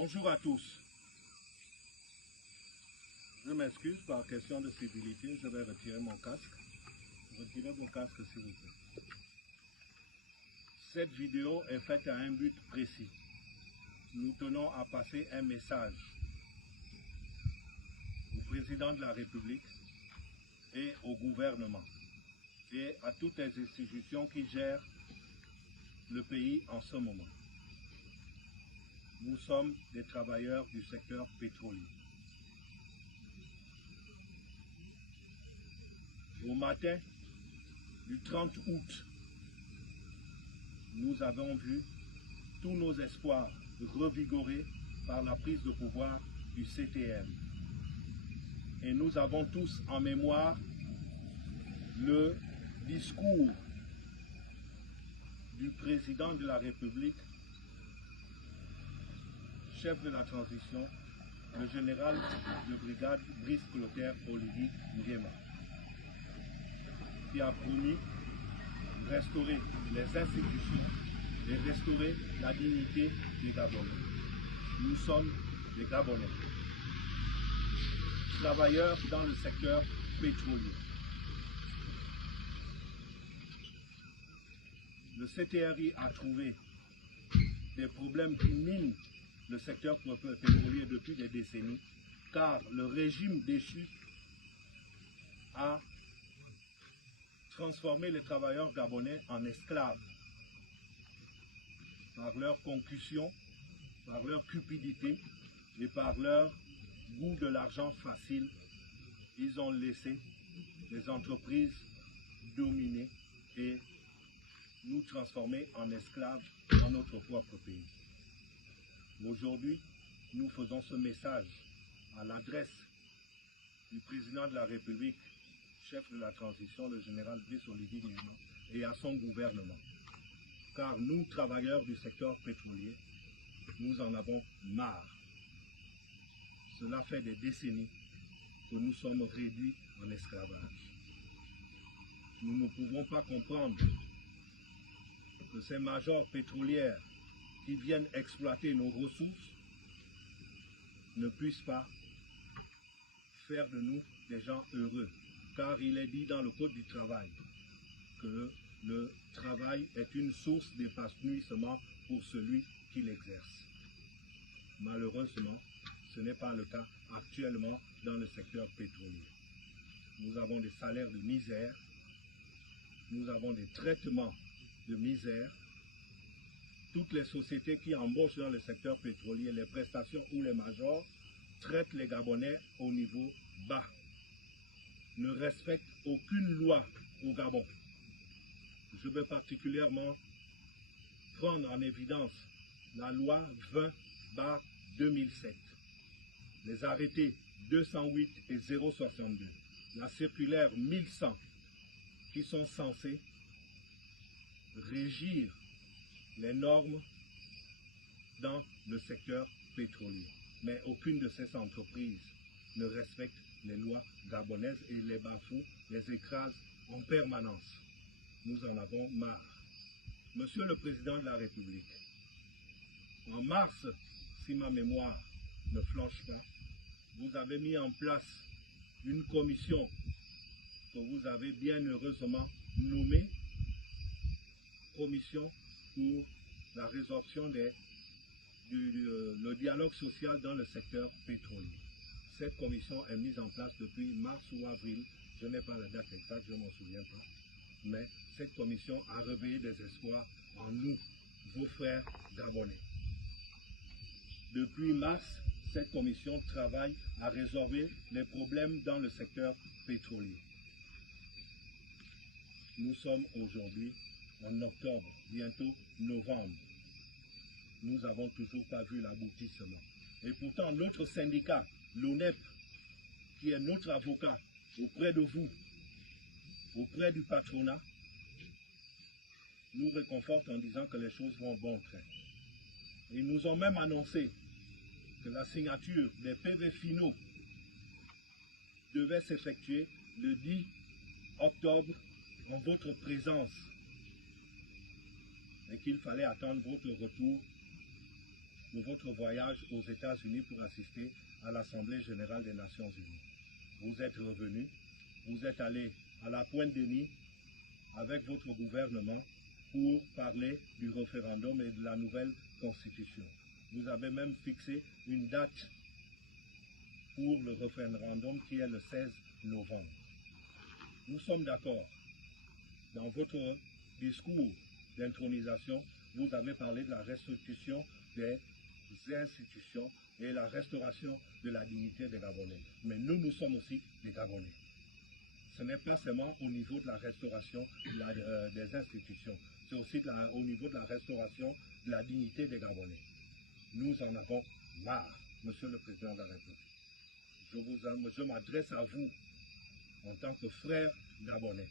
Bonjour à tous. Je m'excuse par question de civilité, je vais retirer mon casque. Retirez vos casques s'il vous plaît. Cette vidéo est faite à un but précis. Nous tenons à passer un message au président de la République et au gouvernement et à toutes les institutions qui gèrent le pays en ce moment. Nous sommes des travailleurs du secteur pétrolier. Au matin du 30 août, nous avons vu tous nos espoirs revigorés par la prise de pouvoir du CTM. Et nous avons tous en mémoire le discours du président de la République, chef de la transition, le général de brigade Brice Clotaire Oligui Nguema, qui a promis de restaurer les institutions et restaurer la dignité des Gabonais. Nous sommes des Gabonais, travailleurs dans le secteur pétrolier. Le CTRI a trouvé des problèmes qui minent le secteur pétrolier depuis des décennies, car le régime déchu a transformé les travailleurs gabonais en esclaves par leur concussion, par leur cupidité et par leur goût de l'argent facile. Ils ont laissé les entreprises dominer et nous transformer en esclaves dans notre propre pays. Aujourd'hui, nous faisons ce message à l'adresse du président de la République, chef de la transition, le général Brice Oligui Nguema, et à son gouvernement. Car nous, travailleurs du secteur pétrolier, nous en avons marre. Cela fait des décennies que nous sommes réduits en esclavage. Nous ne pouvons pas comprendre que ces majors pétrolières qui viennent exploiter nos ressources ne puissent pas faire de nous des gens heureux. Car il est dit dans le Code du travail que le travail est une source d'épanouissement pour celui qui l'exerce. Malheureusement, ce n'est pas le cas actuellement dans le secteur pétrolier. Nous avons des salaires de misère, nous avons des traitements de misère. Toutes les sociétés qui embauchent dans le secteur pétrolier, les prestations ou les majors, traitent les Gabonais au niveau bas, ne respectent aucune loi au Gabon. Je veux particulièrement prendre en évidence la loi 20/2007, les arrêtés 208 et 062, la circulaire 1100 qui sont censés régir les normes dans le secteur pétrolier. Mais aucune de ces entreprises ne respecte les lois gabonaises et les bafouent, les écrase en permanence. Nous en avons marre. Monsieur le Président de la République, en mars, si ma mémoire ne flanche pas, vous avez mis en place une commission que vous avez bien heureusement nommée Commission pour la résorption le dialogue social dans le secteur pétrolier. Cette commission est mise en place depuis mars ou avril, je n'ai pas la date exacte, je ne m'en souviens pas. Mais cette commission a réveillé des espoirs en nous, vos frères gabonais. Depuis mars, cette commission travaille à résorber les problèmes dans le secteur pétrolier. Nous sommes aujourd'hui en octobre, bientôt novembre. Nous n'avons toujours pas vu l'aboutissement. Et pourtant, notre syndicat, l'ONEP, qui est notre avocat auprès de vous, auprès du patronat, nous réconforte en disant que les choses vont bon train. Ils nous ont même annoncé que la signature des PV finaux devait s'effectuer le 10 octobre en votre présence et qu'il fallait attendre votre retour de votre voyage aux États-Unis pour assister à l'Assemblée générale des Nations unies. Vous êtes revenu, vous êtes allé à la Pointe-Denis avec votre gouvernement pour parler du référendum et de la nouvelle constitution. Vous avez même fixé une date pour le référendum qui est le 16 novembre. Nous sommes d'accord. Dans votre discours d'intronisation, vous avez parlé de la restitution des institutions et la restauration de la dignité des Gabonais. Mais nous sommes aussi des Gabonais. Ce n'est pas seulement au niveau de la restauration des institutions, c'est aussi au niveau de la restauration de la dignité des Gabonais. Nous en avons marre, Monsieur le Président de la République. Je m'adresse à vous en tant que frère gabonais.